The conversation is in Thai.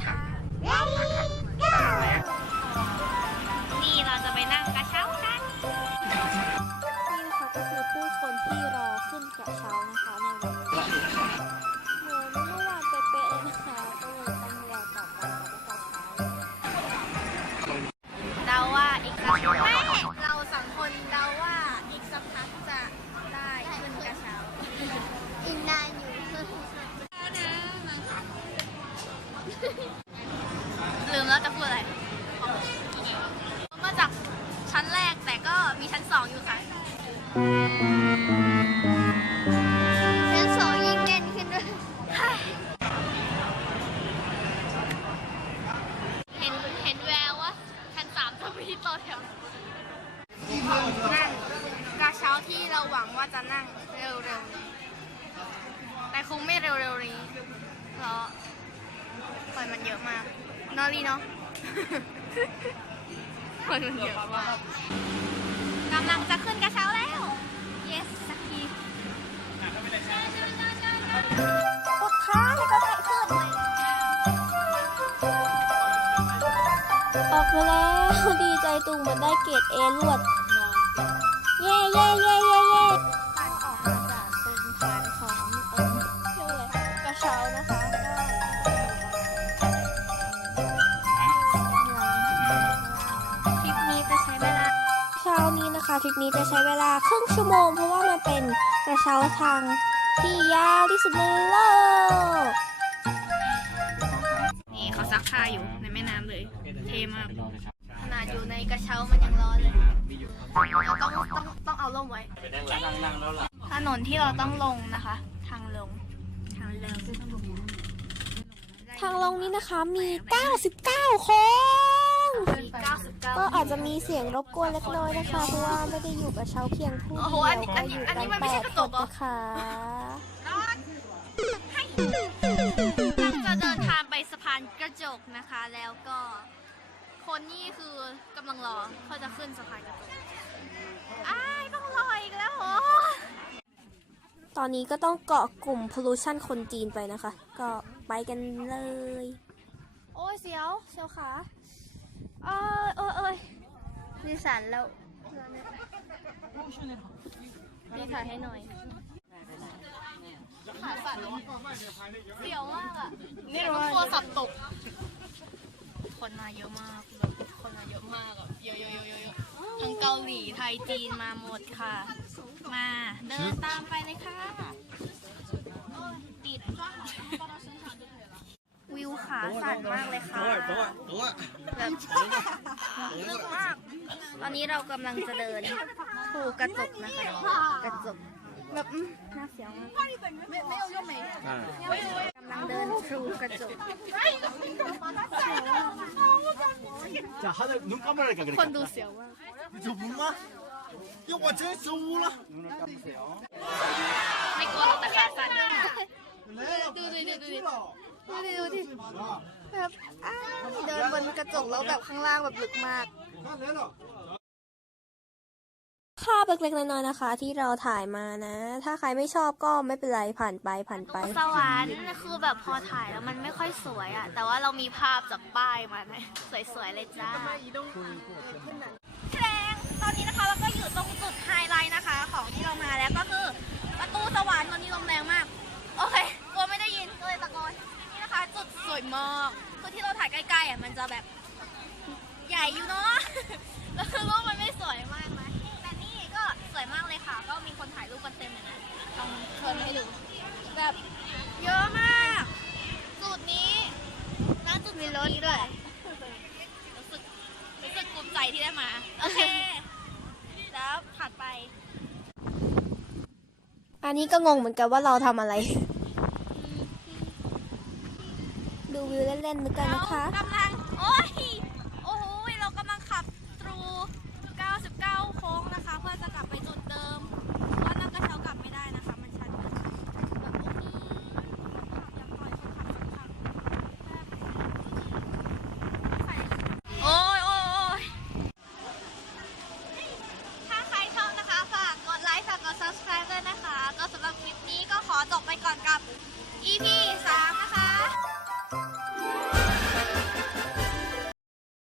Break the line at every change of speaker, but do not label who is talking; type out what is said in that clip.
ท
ลื
มแล้วจะพูดอะไรมาจากชั้นแรกแต่ก็มีชั้นสองอยู่ค่ะ
ชั้นสองยิ่งแน่นขึ้นด้วย
เห็นเห็นแววว่าชั้นสามจะมีต่อแถวนั่งกระเช้าที่เราหวังว่าจะนั่งเร็วๆนี้แต่คงไม่เร็วๆนี้เพราะ คนมันเยอะมากนอรีเนาะคนมันเยอะมากกำลังจะขึ้นกระเช้าแล้ว yes สักที
ปวดขาแล้วก็ไม่ขึ้นออกมาแล้วดีใจตุงมันได้เกรดเอรวด เย่เย่เย่เย่เย่ นี้จะ
ใช้เวลา
เช้านี้นะคะทริปนี้จะใช้เวลาครึ่งชั่วโมง เพราะว่ามันเป็นกระเช้าทางที่ยาวที่สุดในโลก
นี่เขาซักผ้าอยู่ในแม่น้ำเลย เท่มาก ขนาดอยู่ในกระเช้ามันยังร้อนเลยเราต้องต้องต้องเอาล่มไว้ ถนนที่เราต้องลงนะคะ ทางลง ทางลง
ทางลงนี้นะคะมี 99โค้ง
มี99
ก็อาจจะมีเสียงรบกวนเล็กน้อยนะคะ เพราะว่าไม่ได้อยู่กับเช้าเพียงผู้
โอ้โห
เดียว
อั
ก็
นนี้
อยู่
อันนี้
กัน
มันไม่
แป
ใช่
ด
กระ
ค
จ
น
กเหรอ
นะคะ
ร้อนเราจะเดินทางไปสะพานกระจกนะคะ แล้วก็คนนี่คือกำลังรอเขาจะขึ้นสะพานกระจกอ้ายต้องรออีกแล้วเหรอ
ตอนนี้ก็ต้องเกาะกลุ่ม pollution คนจีนไปนะคะ ก็ไปกันเลย โอ้ยเสียวเสียวขา เออเออเอยดิสันแล้วนี่ถ่ายให้หน่อย
ขาสั่นแล้วเสียวมากอะนี่รถทัวร์สับตก คนมาเยอะมากแบบคนมาเยอะมากอะเยอะเยอะเยอะเยอะทั้งเกาหลีไทยจีนมาหมดค่ะ มาเดินตามไปเลยค่ะติด ขาสั่นมากเลยค่ะ แบบลึกมาก ตอนนี้เรากำลังจะเดินถูกระจกนะคะ กระจกแบบอืมน่าเสียวมากกำลังเดินทรูกระจก
자 하늘 눈 감으라니까
คน
그러니까
ดูเสียวมาก
저 문마 이거 와 제일 우라 눈을 감으세요
ไม่กลัวหรอกแต่ขาสั่น
ดูดิดูดิ
ดูดิดูดิแบบอ้าวเดินบนกระจกแล้วแบบข้างล่างแบบลึกมาก ภาพเล็กๆน้อยๆนะคะ ที่เราถ่ายมานะ ถ้าใครไม่ชอบก็ไม่เป็นไรผ่านไปผ่านไป
สวรรค์คือแบบพอถ่ายแล้วมันไม่ค่อยสวยอะแต่ว่าเรามีภาพจากป้ายมานะสวยๆเลยจ้าแรงตอนนี้นะคะเราก็อยู่ตรงจุดไฮไลท์นะคะ ของที่เรามาแล้วก็คือประตูสวรรค์ตอนนี้ลมแรงมาก มันจะแบบใหญ่อยู่เนาะ แล้วคือรูปมันไม่สวยมากนะแต่นี่ก็สวยมากเลยค่ะ ก็มีคนถ่ายรูปกันเต็มเลยนะลองเชิญให้ดูแบบเยอะมากจุดนี้นะจุดมีรถด้วย รู้สึกรู้สึกภูมิใจที่ได้มา โอเค แล้วถัดไป
อันนี้ก็งงเหมือนกันว่าเราทำอะไร ดูวิวเล่นๆเหมือนกัน
เรา
นะคะ
กำลัง จบไปก่อนกับ EP 3 นะคะ